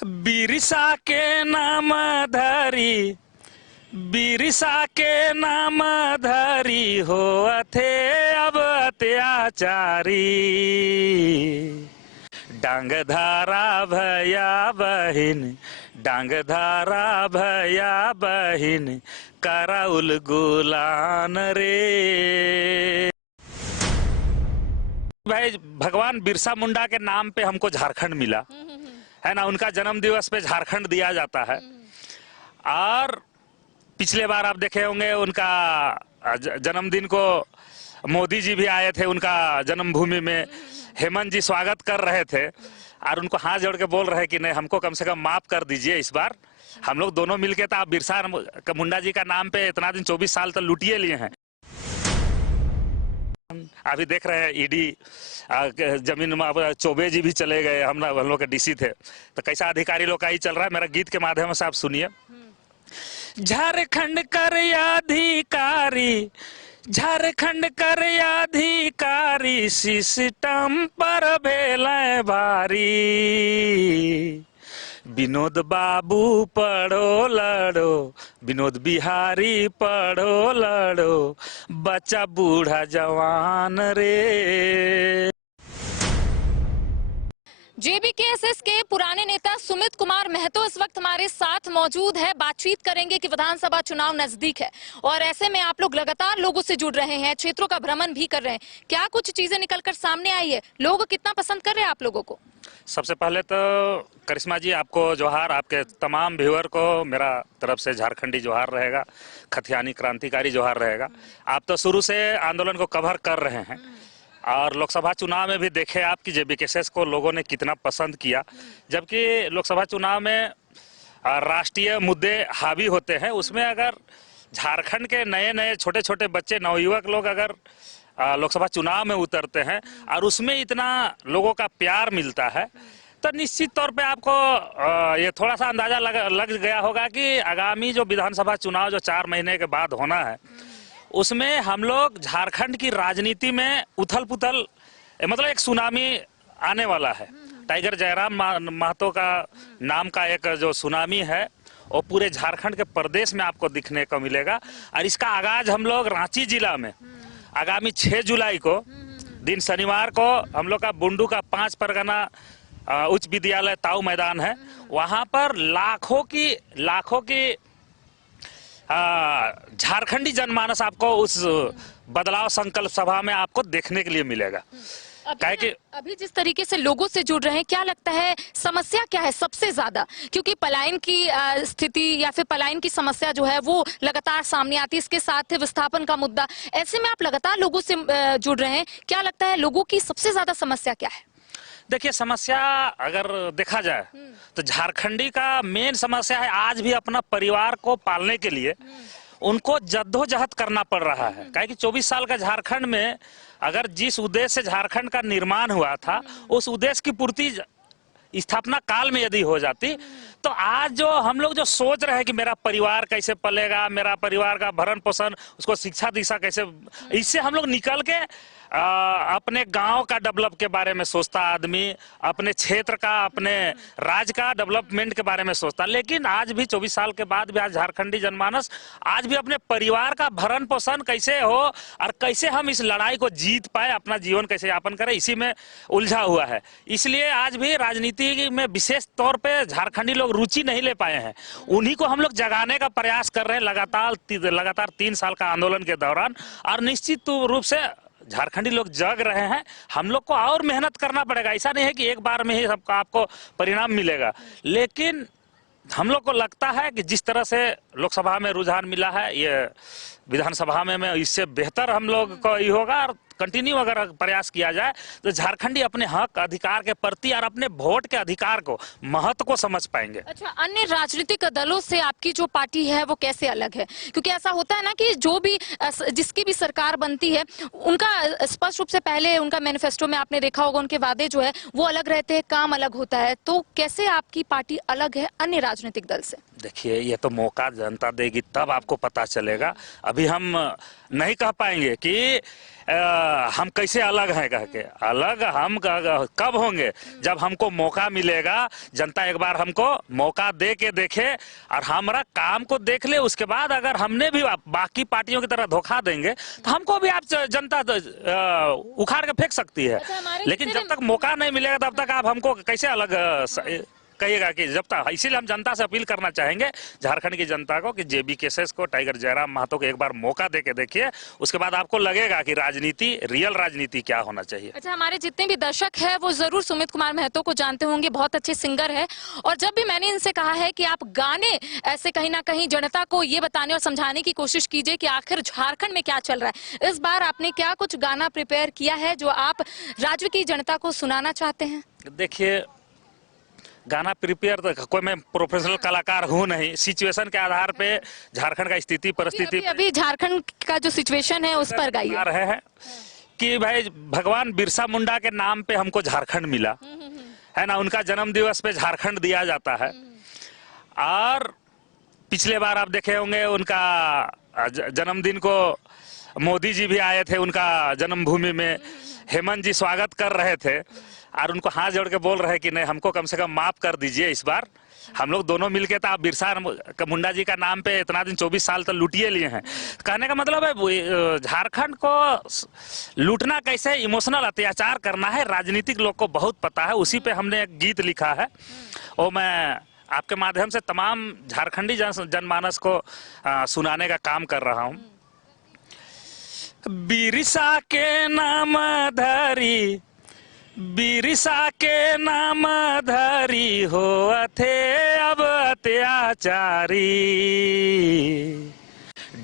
बिरसा के नाम धरी, बिरसा के नाम धरी होते अब अत्याचारी। डांग धारा भैया बहिन, डांग धारा भैया बहिन, कराउल गुलान रे। भाई भगवान बिरसा मुंडा के नाम पे हमको झारखंड मिला है ना, उनका जन्म दिवस पे झारखंड दिया जाता है। और पिछले बार आप देखे होंगे उनका जन्मदिन को मोदी जी भी आए थे उनका जन्मभूमि में, हेमंत जी स्वागत कर रहे थे और उनको हाथ जोड़ के बोल रहे कि नहीं, हमको कम से कम माफ कर दीजिए, इस बार हम लोग दोनों मिलके तो आप बिरसा मुंडा जी का नाम पे इतना दिन 24 साल तो लुटिए लिए हैं। अभी देख रहे हैं ईडी जमीन में चौबे जी भी चले गए, हम लोग के डीसी थे, तो कैसा अधिकारी लोग का ही चल रहा है। मेरा गीत के माध्यम से आप सुनिए। झारखंड कर अधिकारी, झारखंड कर अधिकारी, सिस्टम पर भेले भारी। विनोद बाबू पढ़ो लड़ो, विनोद बिहारी पढ़ो लड़ो, बच्चा बूढ़ा जवान रे। जेबीकेएसएस के पुराने नेता सुमित कुमार महतो इस वक्त हमारे साथ मौजूद है। बातचीत करेंगे कि विधानसभा चुनाव नजदीक है और ऐसे में आप लोग लगातार लोगों से जुड़ रहे हैं, क्षेत्रों का भ्रमण भी कर रहे हैं। क्या कुछ चीजें निकलकर सामने आई है? लोग कितना पसंद कर रहे हैं आप लोगों को? सबसे पहले तो करिश्मा जी आपको जोहार, आपके तमाम व्यूअर को मेरा तरफ से झारखंडी जोहार रहेगा, खथियानी क्रांतिकारी जोहार रहेगा। आप तो शुरू से आंदोलन को कवर कर रहे हैं और लोकसभा चुनाव में भी देखे आप कि जेबीकेएसएस को लोगों ने कितना पसंद किया। जबकि लोकसभा चुनाव में राष्ट्रीय मुद्दे हावी होते हैं, उसमें अगर झारखंड के नए नए छोटे छोटे बच्चे नवयुवक लोग अगर लोकसभा चुनाव में उतरते हैं और उसमें इतना लोगों का प्यार मिलता है, तो निश्चित तौर पे आपको ये थोड़ा सा अंदाजा लग गया होगा कि आगामी जो विधानसभा चुनाव जो 4 महीने के बाद होना है, उसमें हम लोग झारखंड की राजनीति में उथल पुथल, मतलब एक सुनामी आने वाला है। टाइगर जयराम महतो का नाम का एक जो सुनामी है वो पूरे झारखंड के प्रदेश में आपको दिखने को मिलेगा। और इसका आगाज हम लोग रांची जिला में आगामी 6 जुलाई को दिन शनिवार को हम लोग का बुंडू का 5 परगना उच्च विद्यालय ताऊ मैदान है, वहां पर लाखों की झारखंडी जनमानस आपको उस बदलाव संकल्प सभा में आपको देखने के लिए मिलेगा। अभी जिस तरीके से लोगों से जुड़ रहे हैं, क्या लगता है समस्या क्या है सबसे ज्यादा? क्योंकि पलायन की स्थिति या फिर पलायन की समस्या जो है वो लगातार सामने आती है, इसके साथ है विस्थापन का मुद्दा। ऐसे में आप लगातार लोगों से जुड़ रहे हैं, क्या लगता है लोगों की सबसे ज्यादा समस्या क्या है? देखिए, समस्या अगर देखा जाए तो झारखंडी का मेन समस्या है आज भी अपना परिवार को पालने के लिए उनको जद्दोजहद करना पड़ रहा है। काहे कि 24 साल का झारखंड में अगर जिस उद्देश्य से झारखंड का निर्माण हुआ था उस उद्देश्य की पूर्ति स्थापना काल में यदि हो जाती, तो आज जो हम लोग जो सोच रहे हैं कि मेरा परिवार कैसे पलेगा, मेरा परिवार का भरण पोषण, उसको शिक्षा दीक्षा कैसे, इससे हम लोग निकल के अपने गांव का डेवलप के बारे में सोचता आदमी, अपने क्षेत्र का, अपने राज्य का डेवलपमेंट के बारे में सोचता। लेकिन आज भी 24 साल के बाद भी आज झारखंडी जनमानस आज भी अपने परिवार का भरण पोषण कैसे हो और कैसे हम इस लड़ाई को जीत पाए, अपना जीवन कैसे यापन करें, इसी में उलझा हुआ है। इसलिए आज भी राजनीति में विशेष तौर पे झारखंडी लोग रुचि नहीं ले पाए हैं। उन्हीं को हम लोग जगाने का प्रयास कर रहे हैं लगातार 3 साल का आंदोलन के दौरान। और निश्चित रूप से झारखंडी लोग जग रहे हैं। हम लोग को और मेहनत करना पड़ेगा, ऐसा नहीं है कि एक बार में ही सबका आपको परिणाम मिलेगा। लेकिन हम लोग को लगता है कि जिस तरह से लोकसभा में रुझान मिला है, ये विधानसभा में इससे बेहतर हम लोग को ये होगा। और कंटिन्यू अगर प्रयास किया जाए तो झारखंडी अपने हक अधिकार के प्रति और अपने वोट के अधिकार को, महत्व को समझ पाएंगे। अच्छा, अन्य राजनीतिक दलों से आपकी जो पार्टी है वो कैसे अलग है? क्योंकि ऐसा होता है ना कि जो भी जिसकी भी सरकार बनती है उनका स्पष्ट रूप से पहले उनका मैनिफेस्टो में आपने देखा होगा उनके वादे जो है वो अलग रहते हैं, काम अलग होता है। तो कैसे आपकी पार्टी अलग है अन्य राजनीतिक दल से? देखिए, ये तो मौका जनता देगी तब आपको पता चलेगा। अभी हम नहीं कह पाएंगे कि हम कैसे अलग हैं कह के। अलग हम कब होंगे, जब हमको मौका मिलेगा, जनता एक बार हमको मौका दे के देखे और हमारा काम को देख ले, उसके बाद अगर हमने भी बाकी पार्टियों की तरह धोखा देंगे तो हमको भी आप जनता उखाड़ के फेंक सकती है। लेकिन जब तक मौका नहीं मिलेगा तब तक आप हमको कैसे अलग कहिएगा कि जब तक। इसीलिए हम जनता से अपील करना चाहेंगे, झारखंड की जनता को, कि जेबी केसेस को, टाइगर जयराम महतो को एक बार मौका दे के देखिए, उसके बाद आपको लगेगा कि राजनीति, रियल राजनीति क्या होना चाहिए। अच्छा, हमारे जितने भी दर्शक हैं वो जरूर सुमित कुमार महतो को जानते होंगे, बहुत अच्छे सिंगर है। और जब भी मैंने इनसे कहा है कि आप गाने ऐसे कहीं ना कहीं जनता को ये बताने और समझाने की कोशिश कीजिए कि आखिर झारखंड में क्या चल रहा है, इस बार आपने क्या कुछ गाना प्रिपेयर किया है जो आप राज्य की जनता को सुनाना चाहते हैं? देखिए, गाना प्रिपेयर तो कोई, मैं प्रोफेशनल कलाकार हूँ नहीं, सिचुएशन के आधार पे, झारखंड का स्थिति परिस्थिति, अभी झारखंड का जो सिचुएशन है उस पर गाइए। रहे हैं कि भाई भगवान बिरसा मुंडा के नाम पे हमको झारखंड मिला है ना, उनका जन्म दिवस पे झारखंड दिया जाता है। और पिछले बार आप देखे होंगे उनका जन्मदिन को मोदी जी भी आए थे उनका जन्मभूमि में, हेमंत जी स्वागत कर रहे थे और उनको हाथ जोड़ के बोल रहे कि नहीं, हमको कम से कम माफ कर दीजिए, इस बार हम लोग दोनों मिलके तो आप बिरसा मुंडा जी का नाम पे इतना दिन 24 साल तक लूटिए लिए हैं। कहने का मतलब है झारखंड को लूटना कैसे, इमोशनल अत्याचार करना है, राजनीतिक लोग को बहुत पता है। उसी पे हमने एक गीत लिखा है, वो मैं आपके माध्यम से तमाम झारखंडी जनमानस को सुनाने का काम कर रहा हूँ। बिरसा के नाम धरी, बिरसा के नाम धरी हो थे अब अत्याचारी,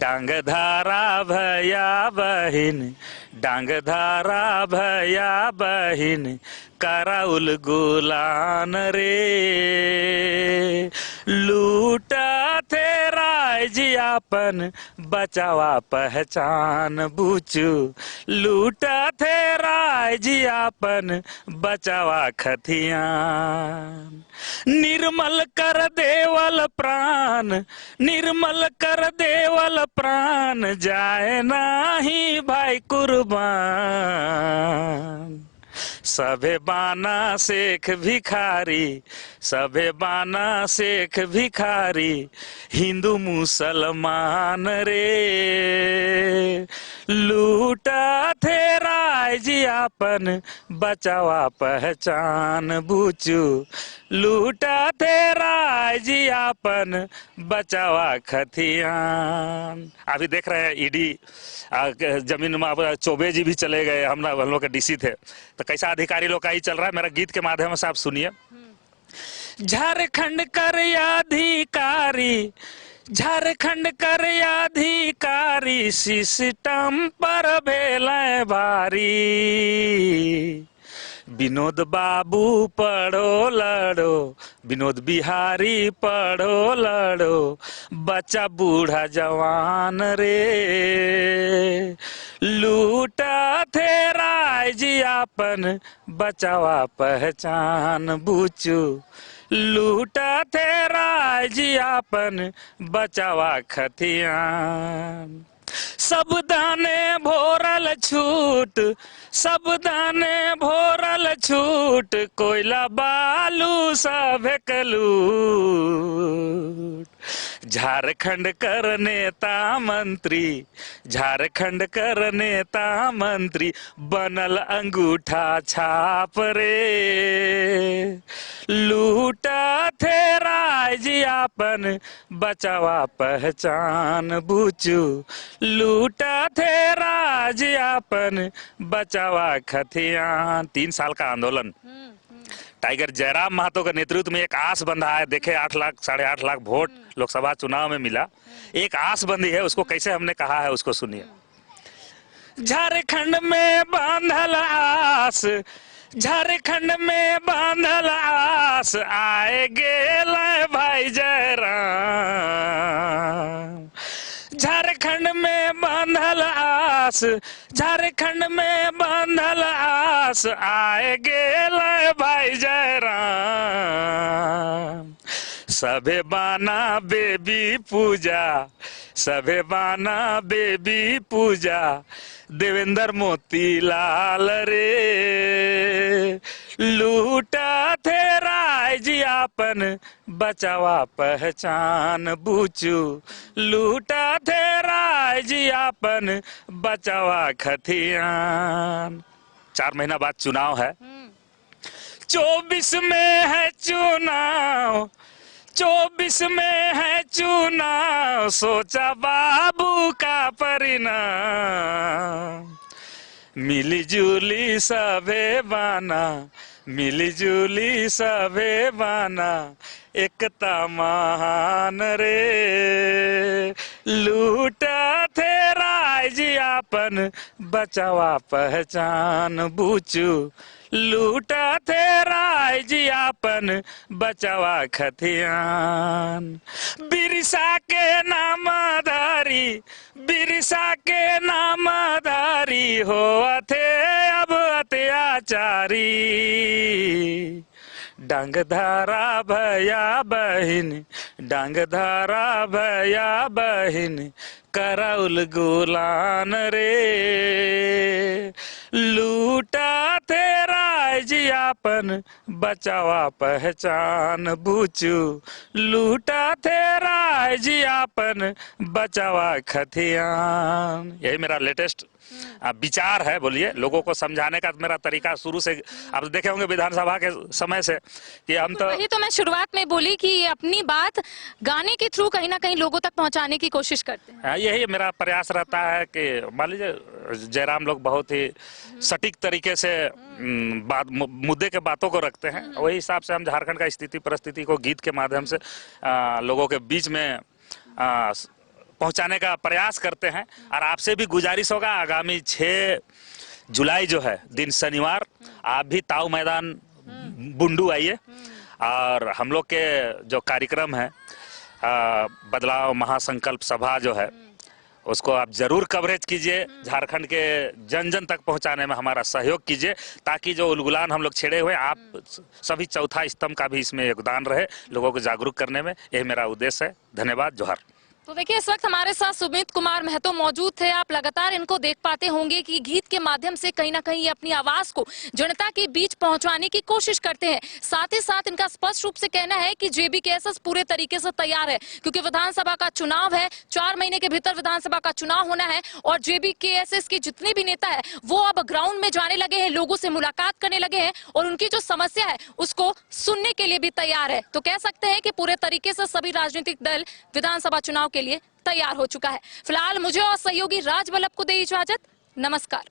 डांग धारा भया बहिन, डांग धारा भया बहिन, कराउल गुलान रे, लूटा थे जियापन बचावा पहचान बूचू, लूटा थे जियापन बचावा खथियान, निर्मल कर देवल प्राण, निर्मल कर देवल प्राण, जाए नाही भाई कुर्बान, सभे बाना शेख भिखारी, सभे बाना शेख भिखारी, हिंदू मुसलमान रे, लूटा थे जियापन बचावा पहचान बूचू, लूटा थे जियापन बचावा खथियान। अभी देख रहे हैं ईडी जमीन में चौबे जी भी चले गए, हम लोग के डीसी थे, तो कैसा अधिकारी लोग का ही चल रहा है। मेरा गीत के माध्यम से आप सुनिए। झारखंड कर अधिकारी, झारखंड कर अधिकारी, सिस्टम पर भेले भारी, विनोद बाबू पढ़ो लड़ो, विनोद बिहारी पढ़ो लड़ो, बच्चा बूढ़ा जवान रे, लूटा थे जियापन बचावा पहचान बूचू, लूटा थे जियापन बचावा खथियान, सब दाने भोरल छूट, सब दाने भोरल छूट, कोयला बालू सभे लूट, झारखंड कर नेता मंत्री, झारखंड कर नेता मंत्री, बनल अंगूठा छाप रे, लूटा थे जियापन बचावा पहचान बूचू, लूटा थे जियापन बचावा खथियान। 3 साल का आंदोलन, टाइगर जयराम महतो के नेतृत्व में एक आस बंधा है। देखे 8 लाख 8.5 लाख वोट लोकसभा चुनाव में मिला, एक आस बंधी है, उसको कैसे हमने कहा है उसको सुनिए। झारखंड में बांधल आस, झारखंड में बांधल आस, आए गेल भाई जयराम, झारखंड में बांधल आस, झारखंड में बांधल आस, आए गेल भाई जयराम, सभे बाना बेबी पूजा, सभे बाना बेबी पूजा, देवेंद्र मोतीलाल रे। लूटा थे राय जी आपन, बचावा पहचान बूचू, लूटा थे राय जी आपन, बचावा खतियान। 4 महीना बाद चुनाव है, 24 में है चुनाव, 24 में है चुनाव, सोचा बाबू का परिणाम। मिली जुली सभे बाना, मिली जुली सभे बाना, एकता महान रे। लूटा थे राय जी आपन, बचावा पहचान बूचू, लूटा थे राय जी आपन, बचावा खतियान। बिरसा के नामधारी, बिरसा के नामधारी, हो थे अब अत्याचारी। डांग धारा भया बहिन, डांग धारा भया बहिन, करौल गुलान रे। लूटा थे राय जी आपन, बचावा पहचान बूचू, लूटा थे राय जी आपन, बचावा खतियान। यही मेरा लेटेस्ट विचार है। बोलिए, लोगों को समझाने का मेरा तरीका शुरू से आप देखे होंगे विधानसभा के समय से कि हम तो वही तो मैं शुरुआत में बोली कि अपनी बात गाने के थ्रू कहीं ना कहीं लोगों तक पहुंचाने की कोशिश करते हैं। यही मेरा प्रयास रहता है कि मान लीजिए जयराम लोग बहुत ही सटीक तरीके से बात मुद्दे के बातों को रखते हैं, वही हिसाब से हम झारखंड का स्थिति परिस्थिति को गीत के माध्यम से लोगों के बीच में पहुंचाने का प्रयास करते हैं। और आपसे भी गुजारिश होगा, आगामी 6 जुलाई जो है दिन शनिवार, आप भी ताऊ मैदान बुंडू आइए और हम लोग के जो कार्यक्रम है बदलाव महासंकल्प सभा जो है उसको आप जरूर कवरेज कीजिए, झारखंड के जन जन तक पहुंचाने में हमारा सहयोग कीजिए, ताकि जो उलगुलान हम लोग छेड़े हुए आप सभी चौथा स्तंभ का भी इसमें योगदान रहे, लोगों को जागरूक करने में। यही मेरा उद्देश्य है। धन्यवाद, जोहार। तो देखिए, इस वक्त हमारे साथ सुमित कुमार महतो मौजूद थे। आप लगातार इनको देख पाते होंगे कि गीत के माध्यम से कहीं ना कहीं अपनी आवाज को जनता के बीच पहुंचाने की कोशिश करते हैं। साथ ही साथ इनका स्पष्ट रूप से कहना है कि जेबीकेएसएस पूरे तरीके से तैयार है, क्योंकि विधानसभा का चुनाव है, 4 महीने के भीतर विधानसभा का चुनाव होना है और जेबीकेएसएस के जितने भी नेता है वो अब ग्राउंड में जाने लगे हैं, लोगों से मुलाकात करने लगे हैं और उनकी जो समस्या है उसको सुनने के लिए भी तैयार है। तो कह सकते हैं कि पूरे तरीके से सभी राजनीतिक दल विधानसभा चुनाव के लिए तैयार हो चुका है। फिलहाल मुझे और सहयोगी राज वल्लभ को दे इजाजत। नमस्कार।